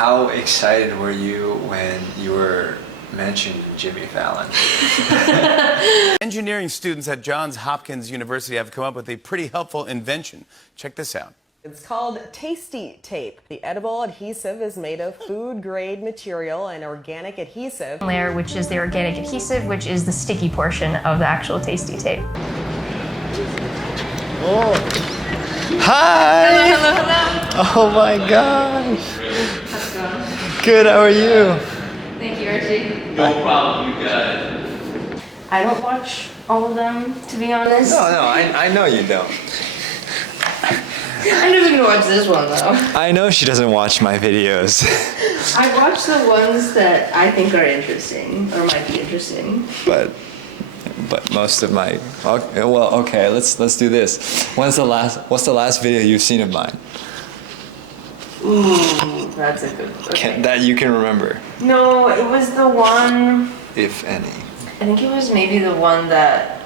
how excited were you when you were mentioned Jimmy Fallon? Engineering students at Johns Hopkins University have come up with a pretty helpful invention. Check this out. It's called Tastee Tape. The edible adhesive is made of food-grade material and organic adhesive. Layer, which is the organic adhesive, which is the sticky portion of the actual Tastee Tape. Oh. Hi! Hello, hello. Oh my gosh! How's it going? Good, how are you? Thank you, Archie. No problem, you got it. I don't watch all of them, to be honest. No, I know you don't. I'm never gonna watch this one, though. I know she doesn't watch my videos. I watch the ones that I think are interesting, or might be interesting. But most of my, okay, well, okay, let's do this. What's the last video you've seen of mine? Ooh, that's a good one. Okay. That you can remember? No, it was the one, If any. I think it was maybe the one that,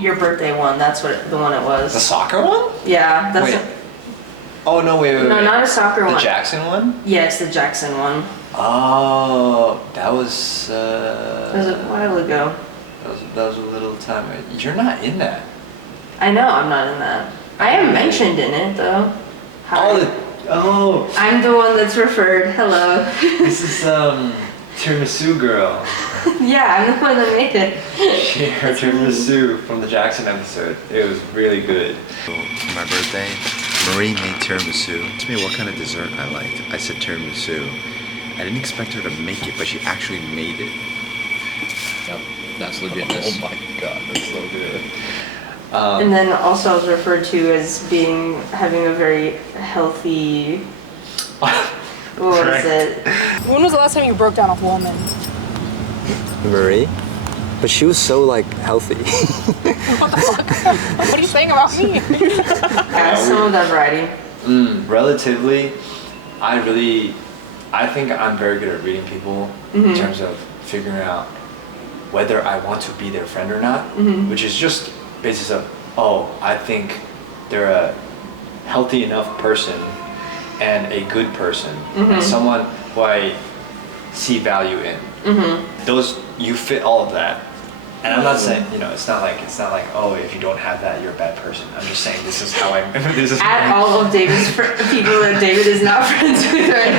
your birthday one, that's what the one it was. The soccer one? Yeah, that's Wait. Oh, no, wait. No, not a soccer one. The Jackson one? Yes, the Jackson one. Oh, that was... It was a while ago. That was a little time. You're not in that. I know, I'm not in that. I am mentioned in it, though. Hi. Oh, I'm the one that's referred. Hello. this is Tiramisu Girl. Yeah, I'm the one that made it. Her tiramisu from the Jackson episode. It was really good. For my birthday, Marie made tiramisu. Asked me what kind of dessert I liked. I said tiramisu. I didn't expect her to make it, but she actually made it. Yep, that's legitness. Oh my god, that's so good. And then also I was referred to as having a very healthy, what was it? When was the last time you broke down a woman? Marie? But she was so like healthy. What the fuck? What are you saying about me? Yeah, some of that variety. Relatively, I think I'm very good at reading people in terms of figuring out whether I want to be their friend or not, which is just basis of, oh, I think they're a healthy enough person and a good person and someone who I see value in. Those, you fit all of that. And I'm not saying, it's not like, oh, if you don't have that, you're a bad person. I'm just saying this is how this is. At all of David's people that David is not friends with right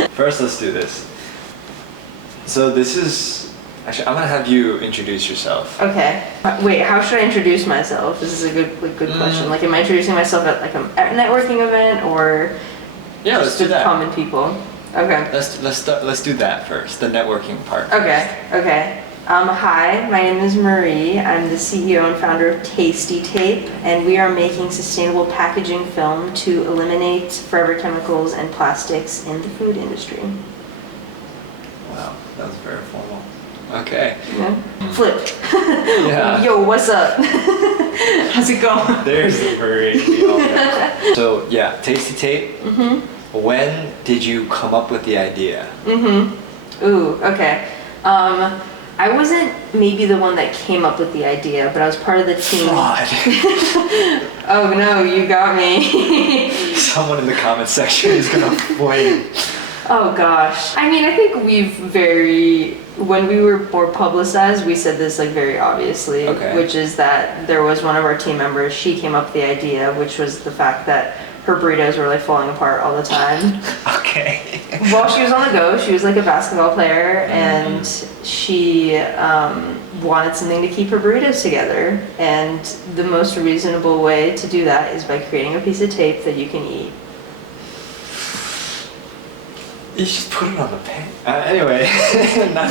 now. First, let's do this. So this is, actually, I'm gonna have you introduce yourself. Okay. Wait, how should I introduce myself? This is a good question. Like, am I introducing myself at like a networking event or Yeah, let's do that. common people? Okay. Let's do that first, the networking part. Okay. Hi, my name is Marie. I'm the CEO and founder of Tastee Tape, and we are making sustainable packaging film to eliminate forever chemicals and plastics in the food industry. Wow, that was very formal. Okay. Yeah. Flip. Yeah. Yo, what's up? How's it going? There's the Marie. We all know. So yeah, Tastee Tape. When did you come up with the idea? Ooh, okay. I wasn't maybe the one that came up with the idea, but I was part of the team. Fraud. Oh no, you got me. Someone in the comment section is gonna flame. Oh gosh. I mean, I think when we were more publicized, we said this like very obviously, which is that there was one of our team members, she came up with the idea, which was the fact that her burritos were like falling apart all the time. Okay. While she was on the go, she was like a basketball player and she wanted something to keep her burritos together. And the most reasonable way to do that is by creating a piece of tape that you can eat. You just put it on the pan. Anyway.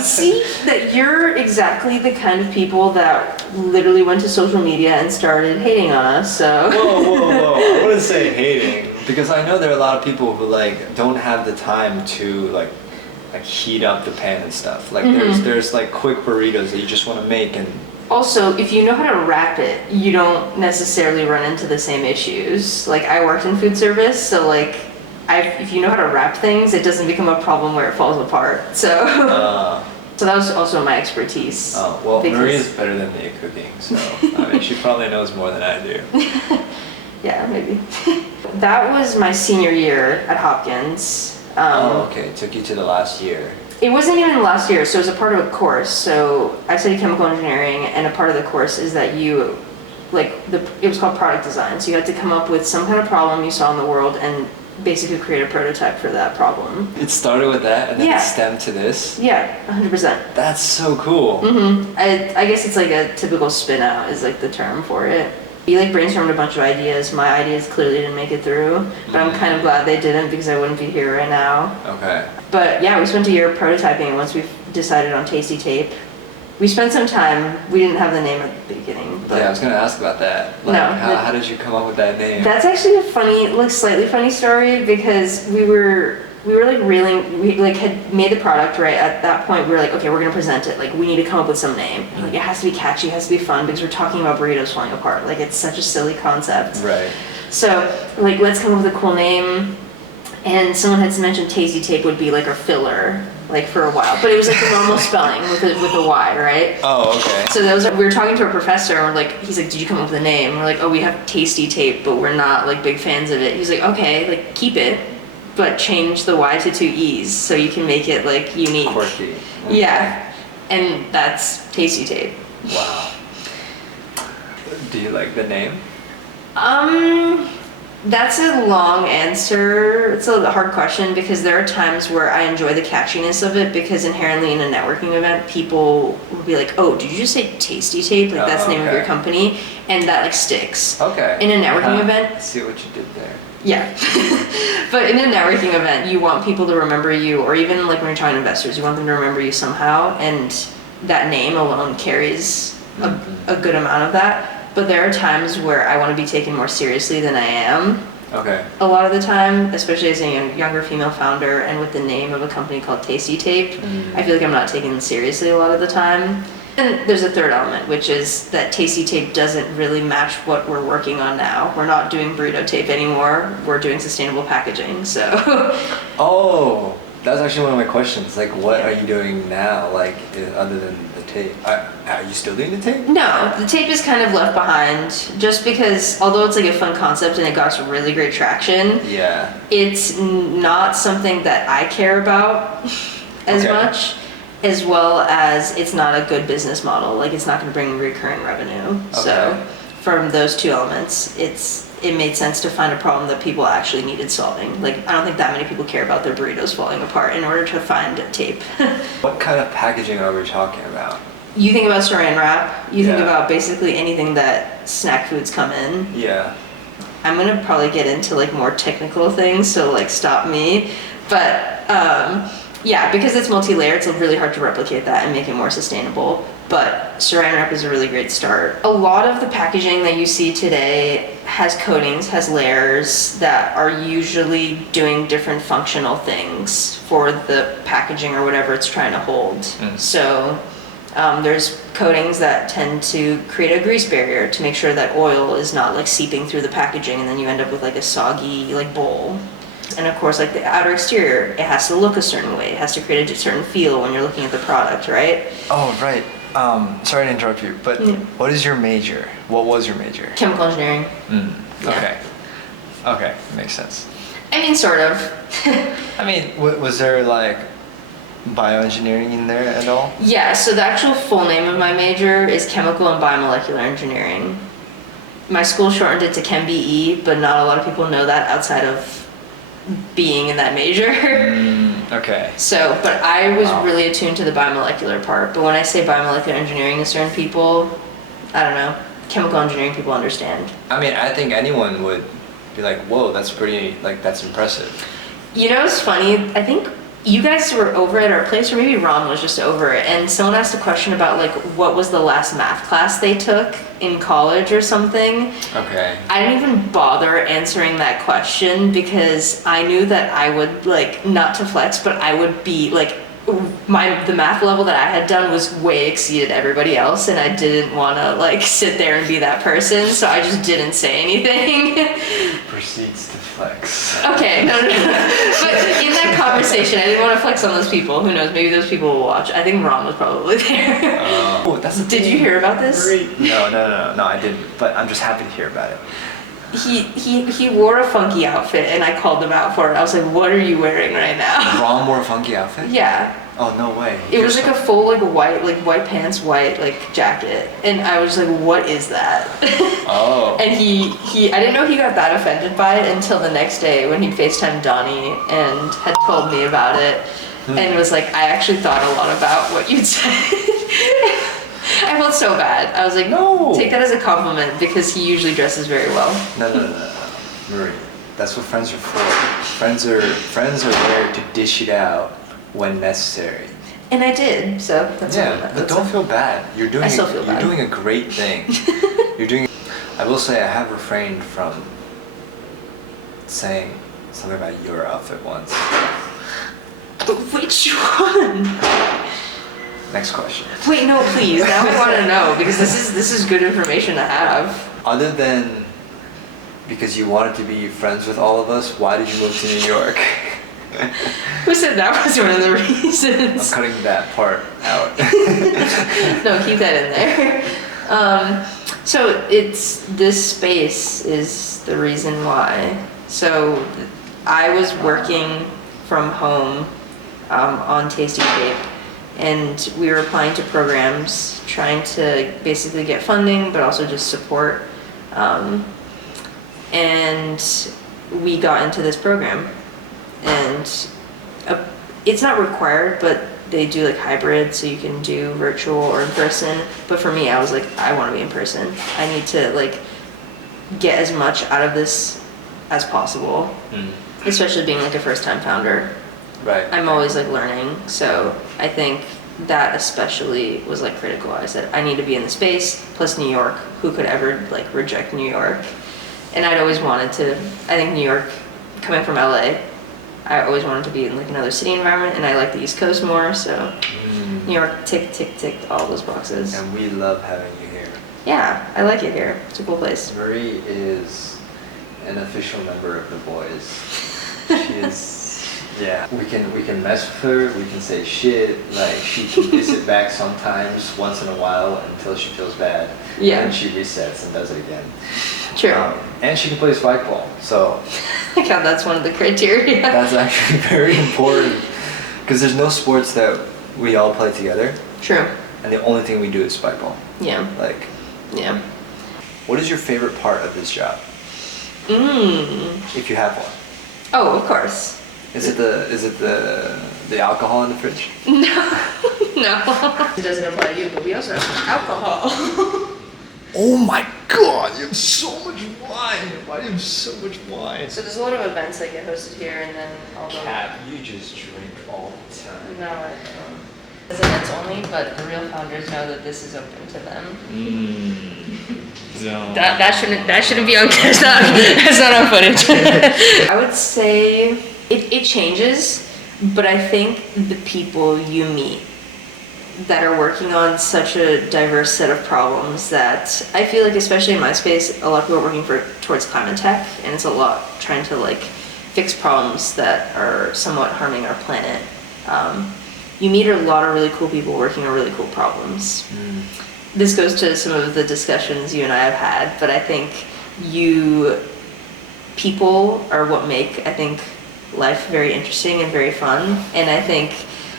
See that you're exactly the kind of people that literally went to social media and started hating on us, so. Whoa. I wouldn't say hating, because I know there are a lot of people who like don't have the time to like heat up the pan and stuff. Like there's like quick burritos that you just want to make and. Also, if you know how to wrap it, you don't necessarily run into the same issues. Like I worked in food service, so like if you know how to wrap things, it doesn't become a problem where it falls apart. So. So that was also my expertise. Oh, well, Maria's better than me at cooking, so I mean, she probably knows more than I do. Yeah, maybe. That was my senior year at Hopkins. Okay. It took you to the last year. It wasn't even the last year, so it was a part of a course. So I studied chemical engineering, and a part of the course is that you, it was called product design. So you had to come up with some kind of problem you saw in the world and basically create a prototype for that problem. It started with that, and then it stemmed to this? Yeah, 100%. That's so cool. Mm-hmm. I guess it's like a typical spin out is like the term for it. You like brainstormed a bunch of ideas. My ideas clearly didn't make it through, but I'm kind of glad they didn't because I wouldn't be here right now. Okay. But yeah, we spent a year prototyping once we decided on Tastee Tape. We spent some time, we didn't have the name at the beginning. But yeah, I was going to ask about that. Like, how did you come up with that name? That's actually a funny, slightly funny story because we had made the product, right? At that point, we were like, okay, we're gonna present it. Like, we need to come up with some name. Like, it has to be catchy, it has to be fun because we're talking about burritos falling apart. Like, it's such a silly concept. Right. So, let's come up with a cool name. And someone had mentioned Tastee Tape would be like our filler, for a while. But it was like the normal spelling with a Y, right? Oh, okay. So we were talking to a professor and he's like, did you come up with a name? And we're like, oh, we have Tastee Tape, but we're not big fans of it. He's like, okay, keep it, but change the Y to 2 E's so you can make it unique. Quirky. Okay. Yeah. And that's Tastee Tape. Wow. Do you like the name? That's a long answer. It's a hard question because there are times where I enjoy the catchiness of it because inherently in a networking event, people will be like, oh, did you just say Tastee Tape? That's the name of your company. And that sticks. Okay. In a networking event. I see what you did there. Yeah. But in a networking event, you want people to remember you, or even when you're talking to investors, you want them to remember you somehow. And that name alone carries a good amount of that. But there are times where I want to be taken more seriously than I am. Okay. A lot of the time, especially as a younger female founder and with the name of a company called Tastee Tape, I feel like I'm not taken seriously a lot of the time. And there's a third element, which is that Tastee Tape doesn't really match what we're working on now. We're not doing burrito tape anymore. We're doing sustainable packaging, so. Oh, that's actually one of my questions. What are you doing now, other than the tape? Are you still doing the tape? No, the tape is kind of left behind just because although it's a fun concept and it got some really great traction, yeah, it's not something that I care about as much, as well as it's not a good business model. It's not going to bring recurring revenue. Okay. So from those two elements, it made sense to find a problem that people actually needed solving. I don't think that many people care about their burritos falling apart in order to find tape. What kind of packaging are we talking about? You think about saran wrap, you think about basically anything that snack foods come in. Yeah. I'm gonna probably get into more technical things, so stop me. But yeah, because it's multi-layered, it's really hard to replicate that and make it more sustainable. But saran wrap is a really great start. A lot of the packaging that you see today has coatings, has layers that are usually doing different functional things for the packaging or whatever it's trying to hold. So there's coatings that tend to create a grease barrier to make sure that oil is not seeping through the packaging and then you end up with a soggy bowl. And of course, the outer exterior, it has to look a certain way. It has to create a certain feel when you're looking at the product, right? Oh, right. Sorry to interrupt you, but what is your major? What was your major? Chemical engineering. Okay. Okay, makes sense. I mean, sort of. I mean, was there bioengineering in there at all? Yeah, so the actual full name of my major is chemical and biomolecular engineering. My school shortened it to ChemBE, but not a lot of people know that outside of being in that major. Okay. So, but I was really attuned to the biomolecular part. But when I say biomolecular engineering to certain people, I don't know, chemical engineering people understand. I mean, I think anyone would be like, whoa, that's pretty, that's impressive. You know, it's funny, I think you guys were over at our place, or maybe Ron was just over it, and someone asked a question about what was the last math class they took in college or something. Okay. I didn't even bother answering that question because I knew that I would not to flex, but I would be the math level that I had done was way exceeded everybody else, and I didn't want to sit there and be that person, so I just didn't say anything. Proceeds to flex. Okay, no. But in that conversation, I didn't want to flex on those people. Who knows? Maybe those people will watch. I think Ron was probably there. Oh, that's. Did you hear about this? No, I didn't. But I'm just happy to hear about it. he wore a funky outfit, and I called him out for it. I was like, "What are you wearing right now?" Ron wore a funky outfit? Yeah. Oh, no way. It was like a full white pants, white jacket, and I was like, "What is that?" Oh. And I didn't know he got that offended by it until the next day when he FaceTimed Donnie and had told me about it, and was like, "I actually thought a lot about what you'd said." I felt so bad. I was like, No. Take that as a compliment because he usually dresses very well. No. Marie, that's what friends are for. Friends are there to dish it out when necessary. And I did, so that's what I meant. But don't feel bad. You're doing I still feel bad. You're doing a great thing. I will say I have refrained from saying something about your outfit once. Which one? Next question. Wait, no, please. Now I want to know because this is good information to have. Other than because you wanted to be friends with all of us, why did you move to New York? Who said that was one of the I'm reasons? cutting that part out. No, keep that in there. So this space is the reason why. So I was working from home on Tastee Tape, and we were applying to programs, trying to basically get funding, but also just support. And we got into this program, and it's not required, but they do like hybrid, so you can do virtual or in person. But for me, I was like, I want to be in person. I need to like get as much out of this as possible, especially being like a first-time founder. Right. I'm always like learning, so I think that especially was like critical. I said I need to be in the space, plus New York. Who could ever like reject New York? And I'd always wanted to. I think New York, coming from LA, I always wanted to be in like another city environment, and I like the East Coast more. So New York ticked all those boxes. And we love having you here. Yeah, I like it here. It's a cool place. Marie is an official member of the boys. She is. Yeah, we can mess with her, we can say shit, like she can visit back sometimes, once in a while, until she feels bad. Yeah. And she resets and does it again. True. And she can play spike ball, so. I count that's one of the criteria. That's actually very important, because there's no sports that we all play together. True. And the only thing we do is spike ball. Yeah. Like. Yeah. What is your favorite part of this job? If you have one. Oh, of course. Is it the alcohol in the fridge? No. It doesn't apply to you, but we also have alcohol. Oh my god, you have so much wine! Why do you have so much wine? So there's a lot of events that get hosted here, and then all the... Cat, you just drink all the time. No, I don't. It's events only, but the real founders know that this is open to them. That shouldn't be on. That's not on footage. I would say it changes, but I think the people you meet that are working on such a diverse set of problems that I feel like, especially in my space, a lot of people are working towards climate tech, and it's a lot trying to like fix problems that are somewhat harming our planet. You meet a lot of really cool people working on really cool problems. This goes to some of the discussions you and I have had, but I think people are what make, I think, life very interesting and very fun. And I think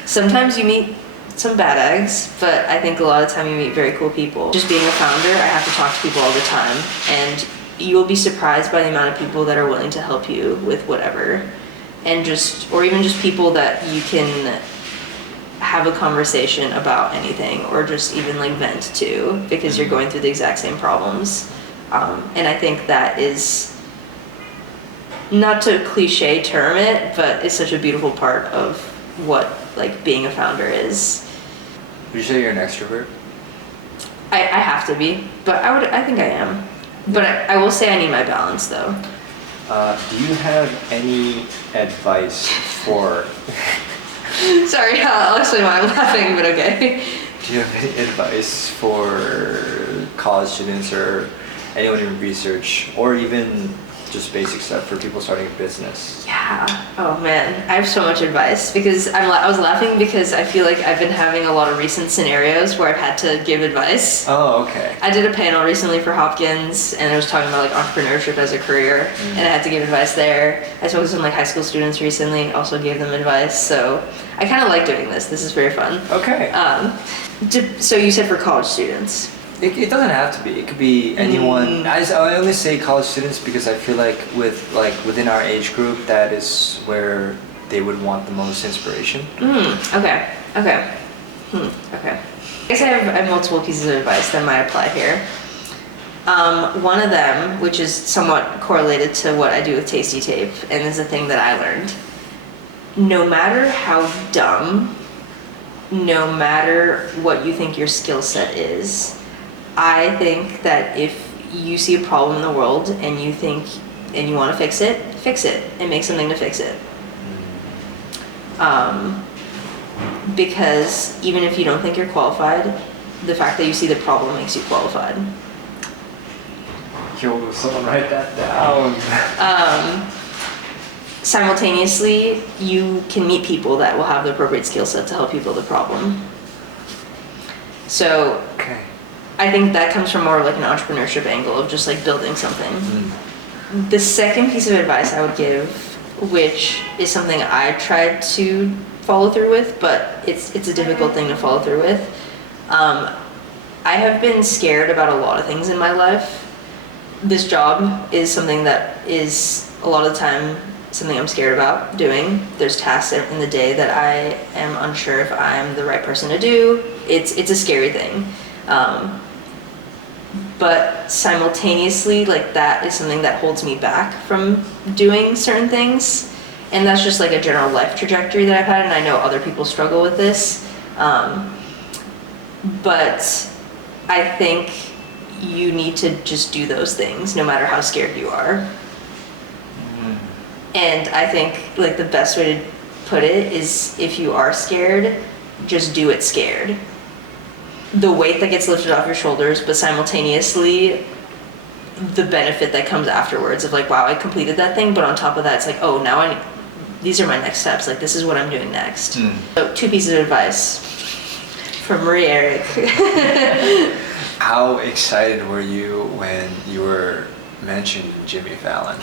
sometimes you meet some bad eggs, but I think a lot of the time you meet very cool people. Just being a founder, I have to talk to people all the time, and you will be surprised by the amount of people that are willing to help you with whatever. And or even just people that you can have a conversation about anything, or just even like vent to, because you're going through the exact same problems. And I think that is, not to cliche term it, but it's such a beautiful part of what like being a founder is. Would you say you're an extrovert? I have to be, but I think I am. But I will say I need my balance though. Do you have any advice for... Sorry, I'll explain why I'm laughing, but okay. Do you have any advice for college students or anyone in research, or even just basic stuff for people starting a business? Yeah. Oh man, I have so much advice because I was laughing because I feel like I've been having a lot of recent scenarios where I've had to give advice. Oh, okay. I did a panel recently for Hopkins, and I was talking about like entrepreneurship as a career, and I had to give advice there. I spoke to some like high school students recently, also gave them advice. So I kind of like doing this. This is very fun. Okay. So you said for college students. It doesn't have to be. It could be anyone. I only say college students because I feel like within our age group, that is where they would want the most inspiration. Okay. Okay. Okay. I guess I have multiple pieces of advice that might apply here. One of them, which is somewhat correlated to what I do with Tastee Tape, and is a thing that I learned. No matter how dumb, no matter what you think your skill set is, I think that if you see a problem in the world and you think and you want to fix it and make something to fix it. Because even if you don't think you're qualified, the fact that you see the problem makes you qualified. Yo, someone write that down. Simultaneously, you can meet people that will have the appropriate skill set to help you build a problem. So, Okay. I think that comes from more like an entrepreneurship angle of just like building something. The second piece of advice I would give, which is something I tried to follow through with, but it's a difficult thing to follow through with. I have been scared about a lot of things in my life. This job is something that is a lot of the time something I'm scared about doing. There's tasks in the day that I am unsure if I'm the right person to do. It's a scary thing. But simultaneously, like that is something that holds me back from doing certain things. And that's just like a general life trajectory that I've had, and I know other people struggle with this. But I think you need to just do those things no matter how scared you are. And I think like the best way to put it is if you are scared, just do it scared. The weight that gets lifted off your shoulders, but simultaneously the benefit that comes afterwards of like, wow, I completed that thing, but on top of that, it's like, oh, now these are my next steps. Like, this is what I'm doing next. So 2 pieces of advice from Marie Eric. How excited were you when you were mentioned Jimmy Fallon?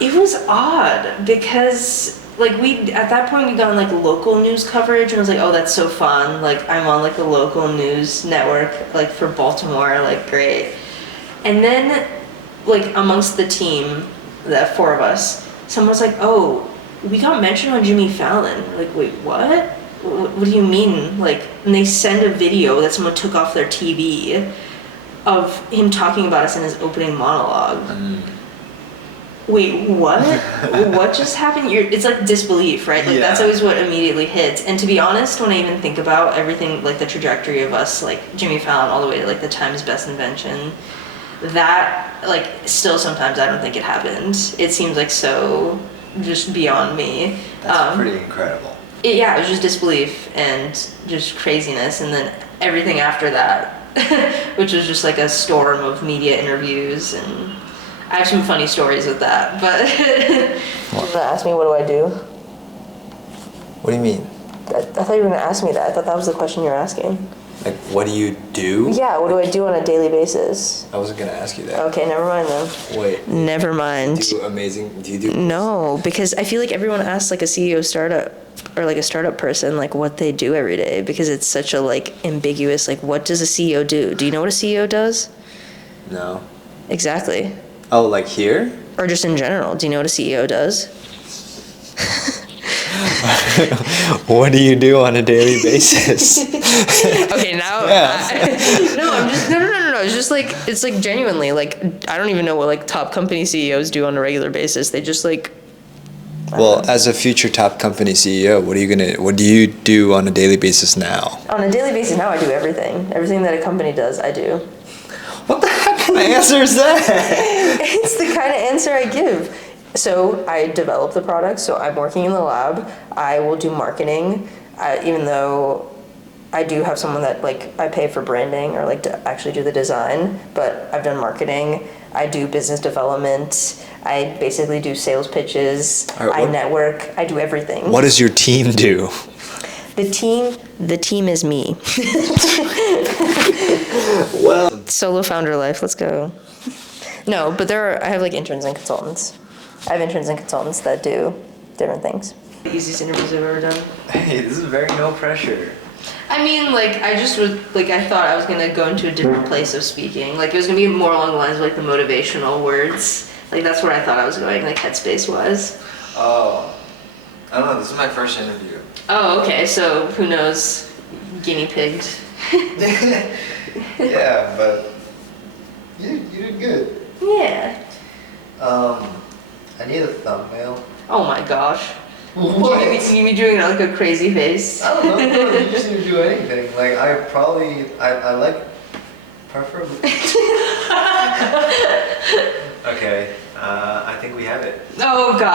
It was odd because like at that point we got on like local news coverage and I was like, oh, that's so fun. Like I'm on like a local news network like for Baltimore, like great. And then like amongst the team, the 4 of us, someone was like, oh, we got mentioned on Jimmy Fallon. Like, wait, what? What do you mean? Like, and they send a video that someone took off their TV of him talking about us in his opening monologue. Wait, what? What just happened? It's like disbelief, right? Like that's always what immediately hits. And to be honest, when I even think about everything, like the trajectory of us, like Jimmy Fallon all the way to like the Times Best Invention, that like still sometimes I don't think it happened. It seems like so just beyond me. That's pretty incredible. It was just disbelief and just craziness, and then everything after that, which was just like a storm of media interviews, and I have some funny stories with that. But ask me, what do I do? What do you mean? I thought you were going to ask me that. I thought that was the question you were asking. Like, what do you do? Yeah, what do I do on a daily basis? I wasn't gonna ask you that. Okay, never mind then. Wait. Never mind. Do you do? No, because I feel like everyone asks like a CEO startup or like a startup person like what they do every day, because it's such a like ambiguous, like what does a CEO do? Do you know what a CEO does? No. Exactly. Oh, like here? Or just in general, do you know what a CEO does? What do you do on a daily basis? Okay, now no, I'm just no. It's just like it's like genuinely like I don't even know what like top company CEOs do on a regular basis. They just like. Well, as a future top company CEO, what do you do on a daily basis now? On a daily basis now, I do everything. Everything that a company does, I do. What the heck kind of answer is that? It's the kind of answer I give. So I develop the product, so I'm working in the lab. I will do marketing, even though I do have someone that like I pay for branding or like to actually do the design, but I've done marketing. I do business development. I basically do sales pitches. All right, I network. I do everything. What does your team do? The team is me. Well, Solo founder life. Let's go. No, but I have like interns and consultants. I have interns and consultants that do different things. The easiest interviews I've ever done. hey, this is very no pressure. I mean, like, I thought I was gonna go into a different place of speaking. Like, it was gonna be more along the lines of, like, the motivational words. Like, that's where I thought I was going, like, headspace-wise. Oh, I don't know. This is my first interview. Oh, okay, so who knows? Guinea pigged. Yeah, but you did good. Yeah. I need a thumbnail. Oh my gosh. What? You mean doing like a crazy face? I don't know. No, you just need to do anything. Like I like preferably. Okay. I think we have it. Oh god.